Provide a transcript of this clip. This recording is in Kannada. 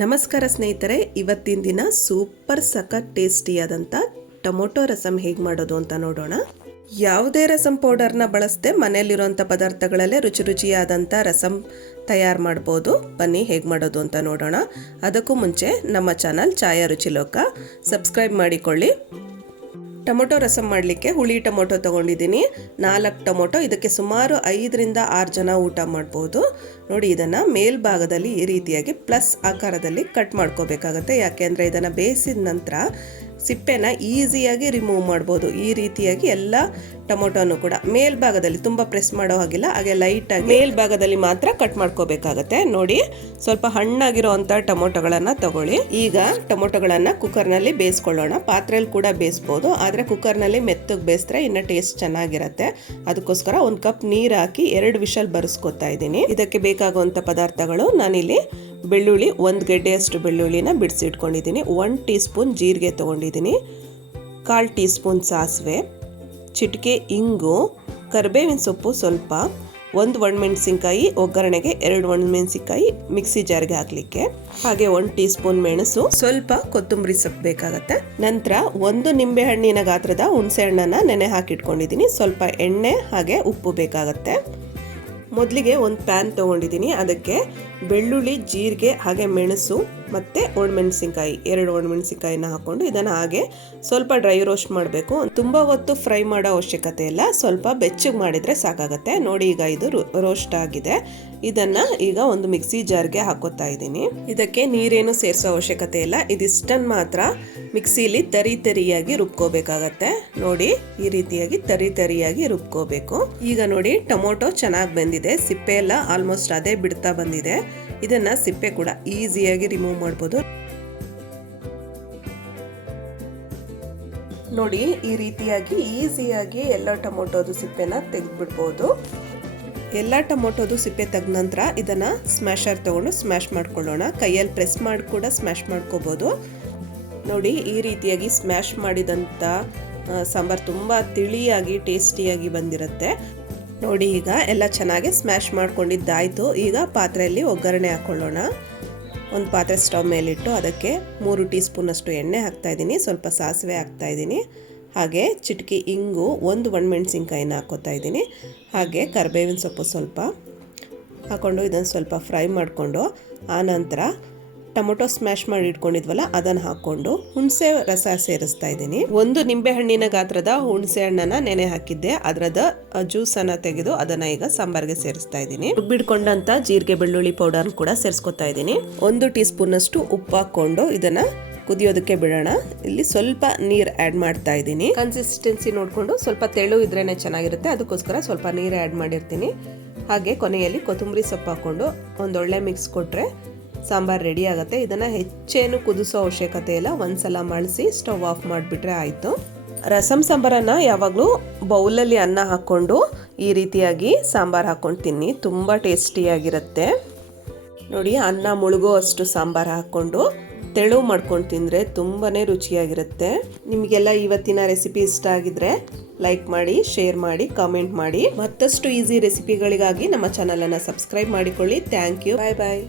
ನಮಸ್ಕಾರ ಸ್ನೇಹಿತರೆ, ಇವತ್ತಿನ ದಿನ ಸೂಪರ್ ಸಖತ್ ಟೇಸ್ಟಿಯಾದಂಥ ಟೊಮೊಟೊ ರಸಮ್ ಹೇಗೆ ಮಾಡೋದು ಅಂತ ನೋಡೋಣ. ಯಾವುದೇ ರಸಮ್ ಪೌಡರ್ನ ಬಳಸದೆ ಮನೆಯಲ್ಲಿರುವಂಥ ಪದಾರ್ಥಗಳಲ್ಲೇ ರುಚಿ ರುಚಿಯಾದಂಥ ರಸಮ್ ತಯಾರು ಮಾಡ್ಬೋದು. ಬನ್ನಿ ಹೇಗೆ ಮಾಡೋದು ಅಂತ ನೋಡೋಣ. ಅದಕ್ಕೂ ಮುಂಚೆ ನಮ್ಮ ಚಾನಲ್ ಛಾಯಾ ರುಚಿಲೋಕ ಸಬ್ಸ್ಕ್ರೈಬ್ ಮಾಡಿಕೊಳ್ಳಿ. ಟೊಮೊಟೊ ರಸಮ್ ಮಾಡಲಿಕ್ಕೆ ಹುಳಿ ಟೊಮೊಟೊ ತೊಗೊಂಡಿದ್ದೀನಿ, 4 ಟೊಮೊಟೊ. ಇದಕ್ಕೆ ಸುಮಾರು 5 ರಿಂದ 6 ಜನ ಊಟ ಮಾಡ್ಬೋದು. ನೋಡಿ, ಇದನ್ನು ಮೇಲ್ಭಾಗದಲ್ಲಿ ಈ ರೀತಿಯಾಗಿ ಪ್ಲಸ್ ಆಕಾರದಲ್ಲಿ ಕಟ್ ಮಾಡ್ಕೋಬೇಕಾಗತ್ತೆ. ಯಾಕೆಂದರೆ ಇದನ್ನು ಬೇಯಿಸಿದ ನಂತರ ಸಿಪ್ಪೆನ ಈಸಿಯಾಗಿ ರಿಮೂವ್ ಮಾಡ್ಬೋದು. ಈ ರೀತಿಯಾಗಿ ಎಲ್ಲ ಟೊಮೊಟೊನು ಕೂಡ ಮೇಲ್ಭಾಗದಲ್ಲಿ ತುಂಬ ಪ್ರೆಸ್ ಮಾಡೋ ಹಾಗಿಲ್ಲ, ಹಾಗೆ ಲೈಟಾಗಿ ಮೇಲ್ಭಾಗದಲ್ಲಿ ಮಾತ್ರ ಕಟ್ ಮಾಡ್ಕೋಬೇಕಾಗತ್ತೆ. ನೋಡಿ, ಸ್ವಲ್ಪ ಹಣ್ಣಾಗಿರೋ ಅಂಥ ಟೊಮೊಟೊಗಳನ್ನು ತಗೊಳ್ಳಿ. ಈಗ ಟೊಮೊಟೊಗಳನ್ನು ಕುಕ್ಕರ್ನಲ್ಲಿ ಬೇಯಿಸ್ಕೊಳ್ಳೋಣ. ಪಾತ್ರೆಯಲ್ಲಿ ಕೂಡ ಬೇಯಿಸ್ಬೋದು, ಆದರೆ ಕುಕ್ಕರ್ನಲ್ಲಿ ಮೆತ್ತಗೆ ಬೇಯಿಸಿದ್ರೆ ಇನ್ನು ಟೇಸ್ಟ್ ಚೆನ್ನಾಗಿರುತ್ತೆ. ಅದಕ್ಕೋಸ್ಕರ 1 ಕಪ್ ನೀರು ಹಾಕಿ 2 ವಿಷಲ್ ಬರೆಸ್ಕೊತಾ ಇದ್ದೀನಿ. ಇದಕ್ಕೆ ಬೇಕಾಗುವಂಥ ಪದಾರ್ಥಗಳು ನಾನಿಲ್ಲಿ ಬೆಳ್ಳುಳ್ಳಿ, 1 ಗೆಡ್ಡೆಯಷ್ಟು ಬೆಳ್ಳುಳ್ಳಿನ ಬಿಡಿಸಿಟ್ಕೊಂಡಿದ್ದೀನಿ, 1 ಟೀ ಸ್ಪೂನ್ ಜೀರಿಗೆ ತೊಗೊಂಡಿದ್ದೀನಿ, 1/4 ಟೀ ಸ್ಪೂನ್ ಸಾಸಿವೆ, ಚಿಟಿಕೆ ಇಂಗು, ಕರಿಬೇವಿನ ಸೊಪ್ಪು ಸ್ವಲ್ಪ, 1 ಒಣಮೆಣಸಿನ್ಕಾಯಿ ಒಗ್ಗರಣೆಗೆ, 2 ಒಣಮೆಣಸಿನ್ಕಾಯಿ ಮಿಕ್ಸಿ ಜಾರ್ಗೆ ಹಾಕಲಿಕ್ಕೆ, ಹಾಗೆ 1 ಟೀ ಸ್ಪೂನ್ ಮೆಣಸು, ಸ್ವಲ್ಪ ಕೊತ್ತಂಬರಿ ಸೊಪ್ಪು ಬೇಕಾಗುತ್ತೆ. ನಂತರ 1 ನಿಂಬೆಹಣ್ಣಿನ ಗಾತ್ರದ ಹುಣಸೆ ಹಣ್ಣನ್ನು ನೆನೆ ಹಾಕಿಟ್ಕೊಂಡಿದ್ದೀನಿ, ಸ್ವಲ್ಪ ಎಣ್ಣೆ ಹಾಗೆ ಉಪ್ಪು ಬೇಕಾಗುತ್ತೆ. ಮೊದಲಿಗೆ ಒಂದು ಪ್ಯಾನ್ ತೊಗೊಂಡಿದ್ದೀನಿ, ಅದಕ್ಕೆ ಬೆಳ್ಳುಳ್ಳಿ, ಜೀರಿಗೆ ಹಾಗೆ ಮೆಣಸು ಮತ್ತು ಒಣಮೆಣಸಿನ್ಕಾಯಿ, 2 ಒಣಮೆಣಸಿನ್ಕಾಯಿನ ಹಾಕ್ಕೊಂಡು ಇದನ್ನು ಹಾಗೆ ಸ್ವಲ್ಪ ಡ್ರೈ ರೋಸ್ಟ್ ಮಾಡಬೇಕು. ತುಂಬ ಹೊತ್ತು ಫ್ರೈ ಮಾಡೋ ಅವಶ್ಯಕತೆ ಇಲ್ಲ, ಸ್ವಲ್ಪ ಬೆಚ್ಚಗೆ ಮಾಡಿದರೆ ಸಾಕಾಗತ್ತೆ. ನೋಡಿ, ಈಗ ಇದು ರೋಸ್ಟ್ ಆಗಿದೆ. ಇದನ್ನು ಈಗ ಒಂದು ಮಿಕ್ಸಿ ಜಾರ್ಗೆ ಹಾಕೋತಾ ಇದ್ದೀನಿ. ಇದಕ್ಕೆ ನೀರೇನು ಸೇರಿಸೋ ಅವಶ್ಯಕತೆ ಇಲ್ಲ, ಇದಿಷ್ಟನ್ನು ಮಾತ್ರ ಮಿಕ್ಸಿಲಿ ತರಿಯಾಗಿ ರುಬ್ಕೋಬೇಕಾಗತ್ತೆ. ನೋಡಿ, ಈ ರೀತಿಯಾಗಿ ತರಿಯಾಗಿ ರುಬ್ಕೋಬೇಕು. ಈಗ ನೋಡಿ, ಟೊಮೊಟೊ ಚೆನ್ನಾಗಿ ಬೆಂದಿದೆ, ಸಿಪ್ಪೆ ಎಲ್ಲ ಆಲ್ಮೋಸ್ಟ್ ಅದೇ ಬಿಡ್ತಾ ಬಂದಿದೆ. ಇದನ್ನ ಸಿಪ್ಪೆ ಕೂಡ ಈಸಿಯಾಗಿ ರಿಮೂವ್ ಮಾಡ್ಬೋದು. ನೋಡಿ, ಈ ರೀತಿಯಾಗಿ ಈಸಿಯಾಗಿ ಎಲ್ಲ ಟೊಮೊಟೊದು ಸಿಪ್ಪೆನ ತೆಗೆದ್ಬಿಡ್ಬೋದು. ಎಲ್ಲ ಟೊಮೊಟೊದು ಸಿಪ್ಪೆ ತೆಗೆದ ನಂತರ ಇದನ್ನು ಸ್ಮ್ಯಾಶರ್ ತೊಗೊಂಡು ಸ್ಮ್ಯಾಶ್ ಮಾಡ್ಕೊಳ್ಳೋಣ. ಕೈಯಲ್ಲಿ ಪ್ರೆಸ್ ಮಾಡಿ ಕೂಡ ಸ್ಮ್ಯಾಶ್ ಮಾಡ್ಕೋಬೋದು. ನೋಡಿ, ಈ ರೀತಿಯಾಗಿ ಸ್ಮ್ಯಾಶ್ ಮಾಡಿದಂಥ ಸಾಂಬಾರು ತುಂಬ ತಿಳಿಯಾಗಿ ಟೇಸ್ಟಿಯಾಗಿ ಬಂದಿರುತ್ತೆ. ನೋಡಿ, ಈಗ ಎಲ್ಲ ಚೆನ್ನಾಗಿ ಸ್ಮ್ಯಾಶ್ ಮಾಡ್ಕೊಂಡಿದ್ದಾಯಿತು. ಈಗ ಪಾತ್ರೆಯಲ್ಲಿ ಒಗ್ಗರಣೆ ಹಾಕ್ಕೊಳ್ಳೋಣ. ಒಂದು ಪಾತ್ರೆ ಸ್ಟವ್ ಮೇಲಿಟ್ಟು ಅದಕ್ಕೆ 3 ಟೀ ಸ್ಪೂನಷ್ಟು ಎಣ್ಣೆ ಹಾಕ್ತಾಯಿದ್ದೀನಿ, ಸ್ವಲ್ಪ ಸಾಸಿವೆ ಹಾಕ್ತಾಯಿದ್ದೀನಿ, ಹಾಗೆ ಚಿಟಿಕೆ ಇಂಗು, 1 ಒಣಮೆಣಸಿನ್ಕಾಯಿನ ಹಾಕ್ಕೋತಾ ಇದ್ದೀನಿ, ಹಾಗೆ ಕರಿಬೇವಿನ ಸೊಪ್ಪು ಸ್ವಲ್ಪ ಹಾಕ್ಕೊಂಡು ಇದನ್ನು ಸ್ವಲ್ಪ ಫ್ರೈ ಮಾಡಿಕೊಂಡು ಆನಂತರ ಟೊಮೊಟೊ ಸ್ಮ್ಯಾಶ್ ಮಾಡಿ ಇಟ್ಕೊಂಡಿದ್ವಲ್ಲ ಅದನ್ನು ಹಾಕ್ಕೊಂಡು ಹುಣಸೆ ರಸ ಸೇರಿಸ್ತಾ ಇದ್ದೀನಿ. 1 ನಿಂಬೆಹಣ್ಣಿನ ಗಾತ್ರದ ಹುಣಸೆ ಹಣ್ಣನ್ನು ನೆನೆ ಹಾಕಿದ್ದೆ, ಅದರದ ಜ್ಯೂಸನ್ನು ತೆಗೆದು ಅದನ್ನು ಈಗ ಸಾಂಬಾರಿಗೆ ಸೇರಿಸ್ತಾ ಇದ್ದೀನಿ. ಬಿಡ್ಕೊಂಡಂಥ ಜೀರಿಗೆ ಬೆಳ್ಳುಳ್ಳಿ ಪೌಡರ್ ಕೂಡ ಸೇರಿಸ್ಕೊತಾ ಇದ್ದೀನಿ. 1 ಟೀ ಸ್ಪೂನಷ್ಟು ಉಪ್ಪು ಹಾಕ್ಕೊಂಡು ಇದನ್ನು ಕುದಿಯೋದಕ್ಕೆ ಬಿಡೋಣ. ಇಲ್ಲಿ ಸ್ವಲ್ಪ ನೀರು ಆ್ಯಡ್ ಮಾಡ್ತಾ ಇದ್ದೀನಿ. ಕನ್ಸಿಸ್ಟೆನ್ಸಿ ನೋಡಿಕೊಂಡು ಸ್ವಲ್ಪ ತೆಳು ಇದ್ರೇ ಚೆನ್ನಾಗಿರುತ್ತೆ, ಅದಕ್ಕೋಸ್ಕರ ಸ್ವಲ್ಪ ನೀರು ಆ್ಯಡ್ ಮಾಡಿರ್ತೀನಿ. ಹಾಗೆ ಕೊನೆಯಲ್ಲಿ ಕೊತ್ತಂಬರಿ ಸೊಪ್ಪು ಹಾಕ್ಕೊಂಡು ಒಂದೊಳ್ಳೆ ಮಿಕ್ಸ್ ಕೊಟ್ಟರೆ ಸಾಂಬಾರು ರೆಡಿ ಆಗುತ್ತೆ. ಇದನ್ನು ಹೆಚ್ಚೇನು ಕುದಿಸೋ ಅವಶ್ಯಕತೆ ಇಲ್ಲ, ಒಂದ್ಸಲ ಮಳಿಸಿ ಸ್ಟವ್ ಆಫ್ ಮಾಡಿಬಿಟ್ರೆ ಆಯಿತು. ರಸಮ್ ಸಾಂಬಾರನ್ನು ಯಾವಾಗಲೂ ಬೌಲಲ್ಲಿ ಅನ್ನ ಹಾಕ್ಕೊಂಡು ಈ ರೀತಿಯಾಗಿ ಸಾಂಬಾರು ಹಾಕ್ಕೊಂಡು ತಿನ್ನಿ, ತುಂಬ ಟೇಸ್ಟಿಯಾಗಿರುತ್ತೆ. ನೋಡಿ, ಅನ್ನ ಮುಳುಗೋ ಅಷ್ಟು ಸಾಂಬಾರು ಹಾಕ್ಕೊಂಡು ತೆಳು ಮಾಡ್ಕೊಂಡು ತಿಂದರೆ ತುಂಬಾ ರುಚಿಯಾಗಿರುತ್ತೆ. ನಿಮಗೆಲ್ಲ ಇವತ್ತಿನ ರೆಸಿಪಿ ಇಷ್ಟ ಆಗಿದ್ರೆ ಲೈಕ್ ಮಾಡಿ, ಶೇರ್ ಮಾಡಿ, ಕಾಮೆಂಟ್ ಮಾಡಿ. ಮತ್ತಷ್ಟು ಈಸಿ ರೆಸಿಪಿಗಳಿಗಾಗಿ ನಮ್ಮ ಚಾನಲನ್ನು ಸಬ್ಸ್ಕ್ರೈಬ್ ಮಾಡಿಕೊಳ್ಳಿ. Thank you. Bye bye.